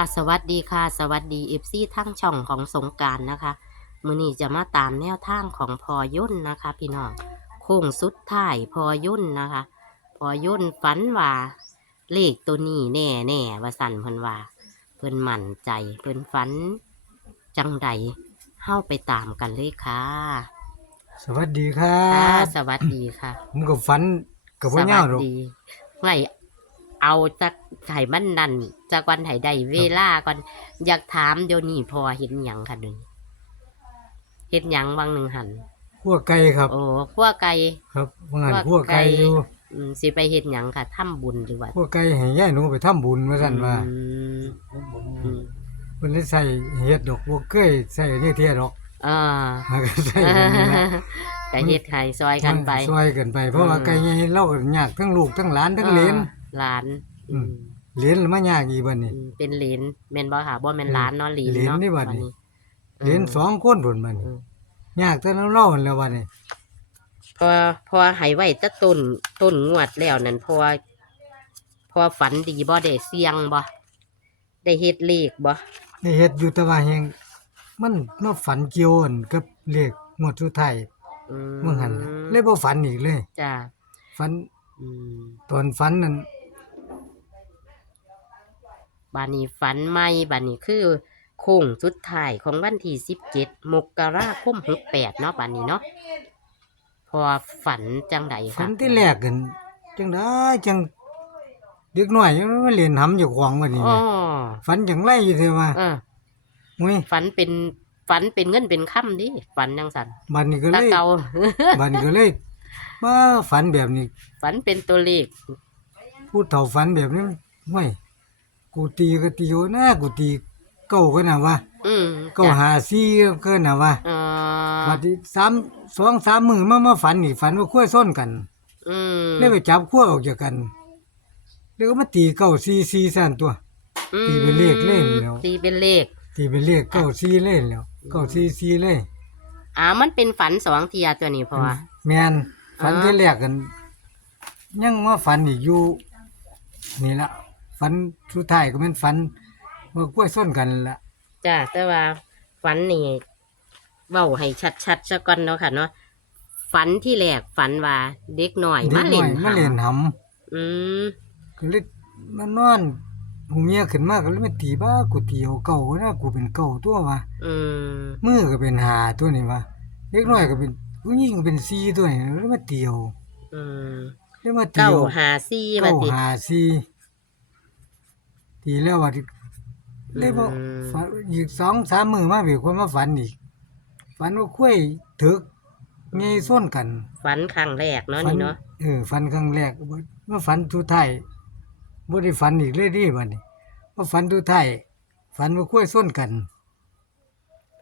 ค่ะสวัสดีค่ะ สวัสดีเอฟซีทั้งช่องของสงกรารนะคะมือนี้จะมาตามแนวทางของพอย่นนะคะ พี่น้องโค้งสุดท้ายพอย่นนะคะ พอย่นฝันว่าเลขตัวนี้แน่แน่ๆว่าสั่นเพิ่นว่าเพิ่นมั่นใจเพิ่นฝัน จังใดเข้าไปตามกันเลยค่ะ สวัสดีครัค่ะ บสวัสดีค่ะผมก็ฝันกับพ่อเน่าหรอกดีไม่ เอาจากไห้มันนั่นจากวันไห้ใดเวลาก่อนอยากถามเดี๋ยวนี้พอเห็นหยังค่ะหนึ่งเห็นหยังวังหนึ่งหันพวกไก่ครับ โอ้พวกไก่ครับว่างานพพววกกไก่ไก่อยู่อืมสิไปเห็นหยังค่ะถ้ำบุญหรือว่าพวกไก่ให้ย่ายหนูไปทำบุญว่าซั่นว่าอืมอืมเพิ่นเลยใส่เฮ็ดดอกบ่เคยใส่นี่เทียดอกอ่ามันก็ใส่อย่างนี้นะก็เฮ็ดไห้ซอยกันไปซอยกันไปเพราะว่าอืมไก่ใหญ่เราก็ยากทั้งลูกทั้งหลานทั้งเหลน อ่า หลานอืม เหลนแล้วมายากอีกบัดนี้ อืมเป็นเหลนแม่นบ่ค่ะบ่แม่นหลานเนาะเหลนเหลนเนาะนี่บัดนี้ เหลนมสองคนพุ่นบัดนี้อืมยากแต่เราเล่าหั่นแล้วบัดนี้พอพอใหายไว้แตะต้นต้นงวดแล้วนั่นพอพอฝันดีบ่ได้เสียงบ่ได้เฮ็ดเลขบ่ได้เฮ็ดอยู่แต่ว่าแฮงมันมาฝันเกี่ยวกันกับเลขงวดสุดท้ายอืเมื่อหันน่ะเลยบ่ฝันอีกเลย จ้าฝันอืมตอนฝันนั่น บานี้ฝันใหม่บานี้คือโค้งสุดท้ายของวันที่17มกราคม68เนาะบานี้เนาะพอฝันจังใดฝัคะนที่แรกกันจังได้จังเด็กน้อยยังมาเรียนหำอยู่ของวันนี้อ๋อนะฝันจังไรอยู่เถอะว่าเออมุ้ยฝันเป็นฝันเป็นเงินเป็นค่ำดิฝันจังซั่นบัดนี้ก็ตาเลยเก่าบัดนี้ก็เลยมาฝันแบบนี้ ฝันเป็นตัวเลขผู้เฒ่าฝันแบบนี้ห้วย กูตีก็ตีโอนะกูตีเก้าก็น่ะว่าอืมเก้าจ้ะหาซี่ก็น่ะว่าเอ่อบัดนี้สามสองสามมือมามาฝันนี่ฝันว่าขั้วส้นกันอืมเลยไปจับขั้วออกจากกัน แล้วก็มาตีเก้าซี่ซี่ซั่นตัวอืมตีเป็นเลขเล่นแล้ว ตีเป็นเลขตีเป็นเลขเก้าซี่เล่นแล้วเก้าซี่ซี่เลยอ่ามันเป็นฝันสองเทียตัวนี้เพราะว่า แมนฝันอ่า ที่แรกกัน ยังมาฝันอีกอยู่นี่ละ ฝันสุดท้ายก็เป็นฝันว่ากล้วยส้นกันละจ้าแต่ว่าฝันนี่เว้าให้ชัดๆซะก่อนเนาะค่ะเนาะฝันที่แรกฝันว่าเด็กน้อยเด็มากน้เล่อนยมาเล่นหหำอืมำก็เลยมานอนหูเมียขึ้นมาก็เลยมาตีบ้ากูตีเอาเก่านะกูเป็นเก่าตัววะอืมมือก็เป็นหาตัวนี่วะเด็กน้อยก็เป็นผู้หญิงก็เป็นซีตัวนี่แล้วมาเตียวอืมแล้วมาเตีเก้ายวหาซี่เก้ามาติหาซี ตีแล้วว่าที่เลยบ่อืม ฝันอีกสองสามมือมาเบียคนมาฝันอีกฝันว่าคุ้ยถึกไงส้นกัน ฝันครั้งแรกเนาะฝันี่เนาะเออฝันครั้งแรกบ่เมื่อฝันทุดท้ายบ่ได้ฝันอีกเลยดิบัดนี้ว่าฝันทุดท้ายฝันว่าคุ้ยส้นกัน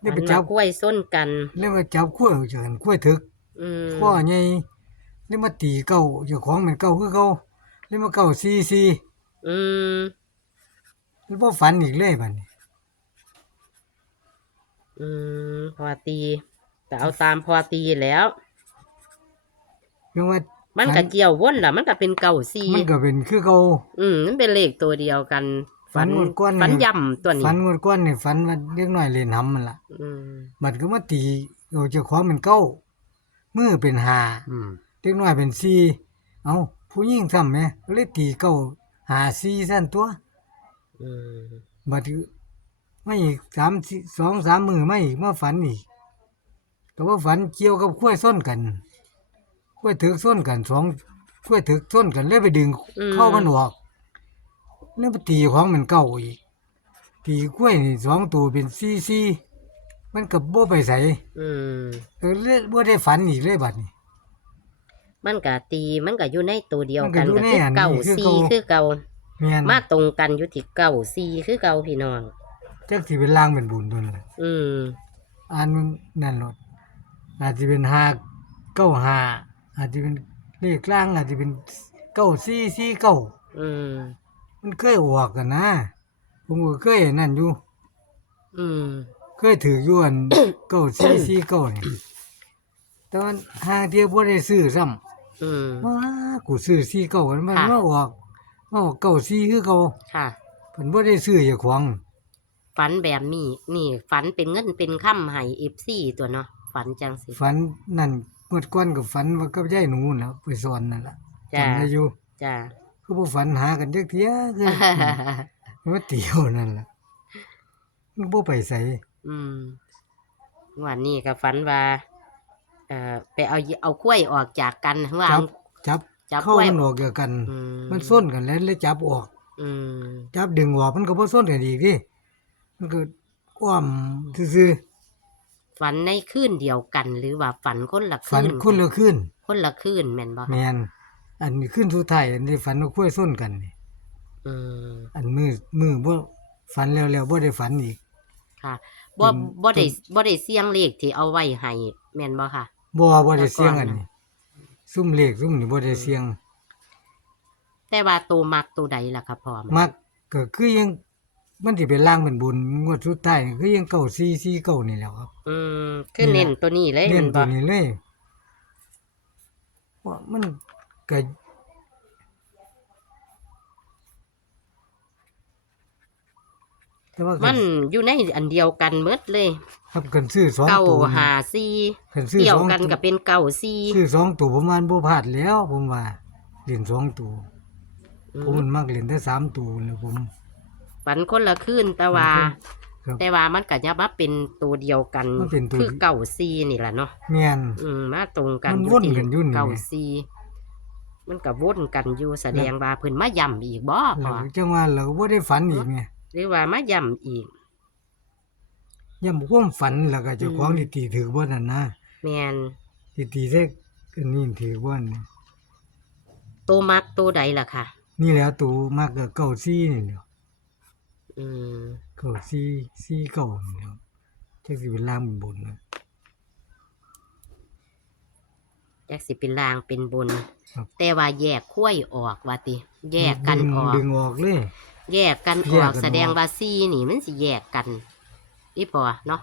ได้ฝัไปนจัว่าบกล้วยส้นกันแล้วมาจับคุ้ยออกจากกันคุ้ยถึกอืมข้อใหญ่แล้วมาตีเก้าเจ้าของเป็นเก้าคือเก่าแล้วมาเก้าซีซีอืม แล้วบ่ฝันอีกเลยบัดนี้อืมพอตีแต่เอาตามพอตีแล้ว ยังว่ามันก็เกี่ยววนล่ะ มันก็เป็นเก่าซีมันก็เป็นคือเก่า อืมมันเป็นเลขตัวเดียวกันฝันงวดก่อนนี่ฝันย่ำตัวนี้ฝันงวดก้อนนี่ฝันว่าเด็กน้อยเล่นหำมันล่ะ อืมบัดก็มาตีเอาเจ้าของเป็นเก้ามือเป็นหาอืมเด็กน้อยเป็นสี่เอาผู้หญิงทำไหมก็เลยตีเก้าหาสี่สั้นตัว อืมบัดก็มาอีกสามสี่สองสามมือมาอีกมาฝันอีกแต่ว่าฝันเกี่ยวกับขั้วยส้นกันขั้วยถึกส้นกันสองขั้วยถึกส้นกันเลยไปดึงเข้ามันออกแล้วไปตีของมันเก้าอีกตีขั้วยนี่สองตัวเป็นสี่สี่มันกับโบไปใส่อืมเออเลยบ่ได้ฝันอีกเลยบัดนี้ มันก็ตีมันก็อยู่ในตัวเดียวมันก็กันอยู่ก็ในคืออันนี้เก่าคือซีเก่า คือเก่า แม่นมาตรงกันอยู่ที่เก่าซีคือเก่าพี่น้อง จักสิเป็นล่างเป็นบุญตัวนั้นแหละอืม อ่านมันนั่นโลดอาจจะเป็นห้าเก้าห้าอาจจะเป็นเลขล่างอาจจะเป็นเก้าสี่สี่เก้าอืม มันเคยออกกันนะ ผมก็เคยนั่นอยู่ อืม เคยถืออยู่อัน เก้าสี่สี่เก้านี่ตอนห้าเที่ยวบ่ได้ซื้อซ้อืมำว่ากูซื้อสี่เก้ามันค่ะ มาออก มาออกเก้าสี่คือเก่าค่ะ เพิ่นบ่ได้ซื้อเจ้าของฝันแบบนี้นี่ ฝันเป็นเงินเป็นค่ำให้เอฟซีตัวเนาะฝันจังสิ ฝันนั่นงวดก้อนกับฝันว่ากับยายหนูนะไปสอนนั่นล่ะจ้าจำได้อยู่จ้า คือบ่ฝันหากันจักเที่ยคือว่าเตียวนั่นล่ะมันบ่ไปไสอืมวันนี้ก็ฝันว่า เอ่อไปเอาเอากล้วยออกจากกันว่าจัเอาบจับ จับเข้ากล้วยมันออกจากกัน อืมมันส้นกันแล้วเลยจับออก อืมจับดึงออกมันก็บ่ส้นกันอีกดิมันก็อ้อมซื่อฝันในคืนเดียวกันหรือว่าฝันคนละๆคืฝันนคนละคืนคนละคืนแม่นบ่แม่นอันนี้คืนสุดท้ายอันนี้ฝันว่าคุ้ยส้นกันนี่อืมอันมือมือบ่ฝันแล้วแล้วบ่ได้ฝันอีก ค่ะบ่จนบ่ได้จน บ่ได้เสียงเลขที่เอาไว้ให้แม่นบ่ค่ะ บ่บ่ได้เสียงแต่ก่อนอันน่ะนี้ ซุ่มเลขซุ่มนี่บ่ได้เสียง แต่ว่าตัวมักตัวใดล่ะครับพ่อมักก็คือยังมันสิเป็นล่างเป็นบุญงวดสุดท้ายนี่คือยังเก้าสี่สี่เก้านี่แหล้วครับอืมคือเน้นตัวนี้เลยเล่แม่นนตับ่วนี้เลยว่ามันก็ แต่ว่ามัมันอยู่ในอันเดียวกันเมดเลย ครับกันซื้อสองเก้าตัวหาสี่กันซื้อเกี่ยวสองกันตัวกับเป็นเก้าสี่ซื้อสองตัวประมาณบ่พลาดแล้ว ผมว่าเล่นสองตัวอืผมมมันมักเล่นแต่สามตัวแล้วผม ฝันคนละคืนแต่ว่า ครับแต่ว่ามันก็จะมาเป็นตัวเดียวกัน มันเป็นตัว คือเก่าซีนี่แหละเนาะแม่น อืมมาตรงกันมันวนที่กันอยู่นี่ เก่าไงซีมันก็วนกันอยู่แสดงว่าเพิ่นมาย่ำอีกบ่พแล้อวจังว่าเราก็บ่ได้ฝันอีกไง หรือว่ามาย่ำอีก ย่ำความฝันแล้วก็เจ้าของอืมนี่ตีถือบ่นั่นนะแมนตีตีได้อันนี้ถือบ่นี่ตัวมักตัวใดล่ะค่ะ นี่แหล้วตัวมักก็เก้าซี่นี่แหล้วอืมเก้าซี่ซี่เก้านี่แหล้วจักสิเป็นล่างเป็นบนนะจักสิเป็นลางเป็นบนครับแต่ว่าแยกคุ้ยออกว่าติ แยกกันดึงออกดึงออกเลย แยกกันอแยอกกกันแสดงออกว่าซีนี่มันสิแยกกันอีปอเนาะ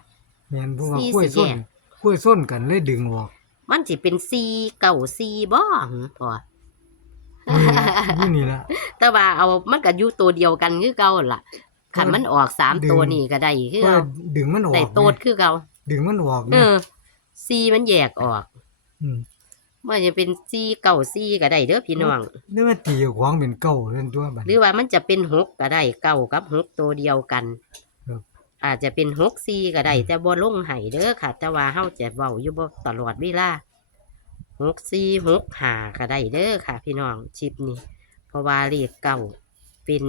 แม่นเพราะว่าซี่กล้วยสิส้แยนกกล้วยส้นกันเลยดึงออกมันสิเป็นซีเก่าซีบ่หึพอ นี่นี่ล่ะแต่ว่าเอามันก็อยู่ตัวเดียวกันคือเก่าล่ะคันมันออกสามดึง ตัวนี่ก็ได้คือว่าเก่าดึงมันออกได้โตดไงคือเก่าดึงมันออกเอนะอซีมันแยกออก ม มันจะเป็นซีเก่าซีก็ได้เด้อพี่น้องนี่มันตีขวางเป็นเก้าเล่นตัวบัดหรือว่ามันจะเป็นหกก็ได้เก้ากับหกตัวเดียวกันครับอาจจะเป็นหกซีก็ได้แต่บ่ลงไห้เด้อค่ะ แต่ว่าเฮาจะเว้าอยู่บ่ตลอดเวลาหกซีหกหาก็ได้เด้อค่ะ พี่น้องชิปนี้ เพราะว่าเลขเก้าเป็น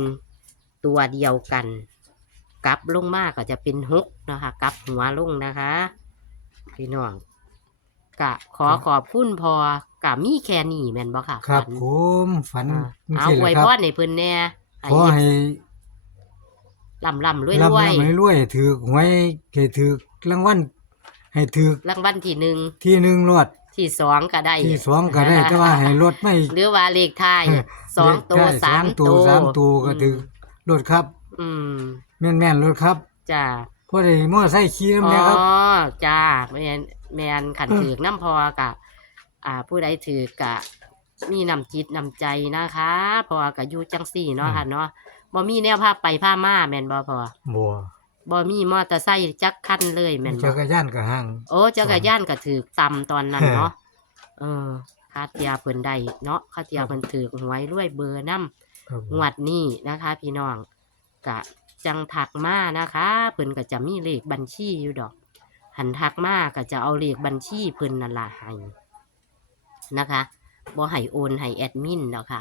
ตัวเดียวกันกลับลงมาก็จะเป็นหกนะคะกลับหัวลงนะคะ พี่น้อง กะขอขอบคุณพอกะมีแค่นี้แม่นบ่ค่ะครับฝันผมฝันอ่าจังเอาซี่อแหวละยครัพบรให้เพิ่นแน่ให้ขอให้ลำลำรวยร่ำรวยร่ำให้รวยถือหวยให้ถือรางวัลให้ถือรางวัลที่หนึ่งที่หนึ่งรวดที่สองก็ได้ที่สองก็ได้แต่ว่าให้รถไม่หรือว่าเลขท้ายสองตัวเลขสามท้ยตัวสามตัวก็ถือรถครับ อืมแม่นแม่นๆรถครับจ้า พอได้มอไซค์ขี่อ๋นำแล้วครับอจ้าแมนแมนขันถือกน้ำพอกะอ่า ผู้ใดถือกะมีน้ำจิตน้ำใจนะคะเพอกะอยู่จังสี่เนาะอืมค่ะเนาะบ่มีแนวภาพไปผ้ามาแม่นบ่พอบัวบ่มีมอเตอร์ไซค์จักคันเลยแม่นบ่จักรยานก็ห่าง โอ้จักรยานก็ถือตำตอนนั้นเนาะเออคาเทียเพิ่นได้เนาะคาเทียเพิ่นถือหวยรวยเบอร์นำครับผมงวดนี้นะคะ พี่น้องกะ จังทักมานะคะเพิ่นก็จะมีเลขบัญชีอยู่ดอก หันทักมาก็จะเอาเลขบัญชีเพิ่นนั่นละให้นะคะบ่ให้โอนให้แอดมินดอกค่ะ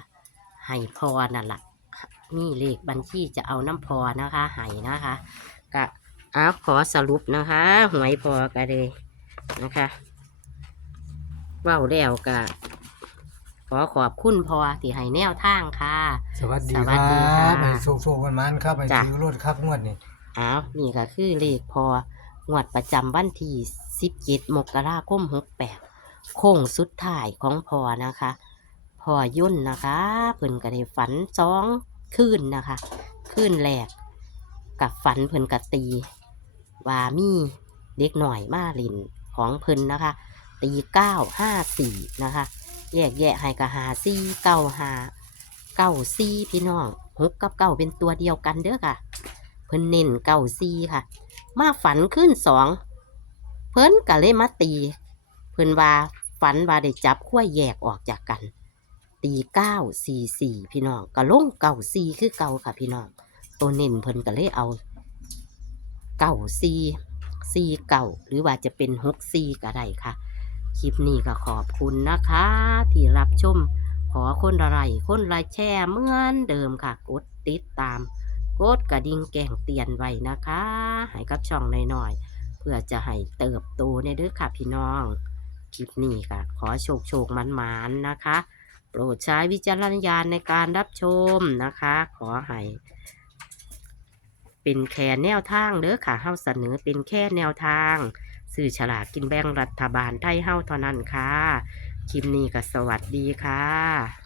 ให้พอนั่นละมีเลขบัญชีจะเอาน้ำพอนะคะให้นะคะกะอ้าขอสรุปนะคะหวยพอกันเลยนะคะเว้าแล้วกะ ขอขอบคุณพอที่ให้แนวทางค่ะ สวัสดีสควัรัสดีค่ะบไปโซๆกันมันครับไปจ้ะถือรถครับงวดนี้ อ้าวนี่ก็คือเลขพองวดประจำวันที่17มกราคม68โค้งสุดท้ายของพอนะคะพอย่นนะคะเพิ่นก็ได้ฝันสองคืนนะคะคืนแรกกับฝันเพิ่นกตี ว่ามีเด็กหน่อยมาลินของเพิ่นนะคะ ตีเก้าห้าสี่นะคะ แยกแยะให้กับหาซี่เก้าหาเก้าซี่พี่น้องหกกับเก้าเป็นตัวเดียวกันเด้อค่ะ เพิ่นเน้นเก้าซีค่ะ มาฝันขึ้นสองเพิ่นก็เลยมาตี เพิ่นว่าฝันว่าได้จับขั้วแยกออกจากกัน ตีเก้าสี่สี่พี่น้องก็ลงเก้าสี่คือเก่าค่ะพี่น้อง ตัวเน้นเพิ่นก็เลยเอาเก้าสี่สี่เก้าหรือว่าจะเป็นหกสี่ก็ได้ค่ะ คลิปนี้ก็ขอบคุณนะคะ ที่รับชม ขอคนละไลค์คนละแชร์เหมือนเดิมค่ะ กดติดตาม กดกระดิ่งแก่งเตียนไว้นะคะ ให้กับช่องหน่อยๆ เพื่อจะให้เติบโตในเด้อค่ะพี่น้อง คลิปนี้ค่ะ ขอโชคโชคมันมานๆนะคะ โปรดใช้วิจารณญาณในการรับชมนะคะ ขอให้เป็นแค่แนวทางเด้อค่ะเฮาเสนอเป็นแค่แนวทาง สื่อฉลากกินแบ่งรัฐบาลไทยเฮ้าเท่านั้นค่ะ คลิปนี้ก็สวัสดีค่ะ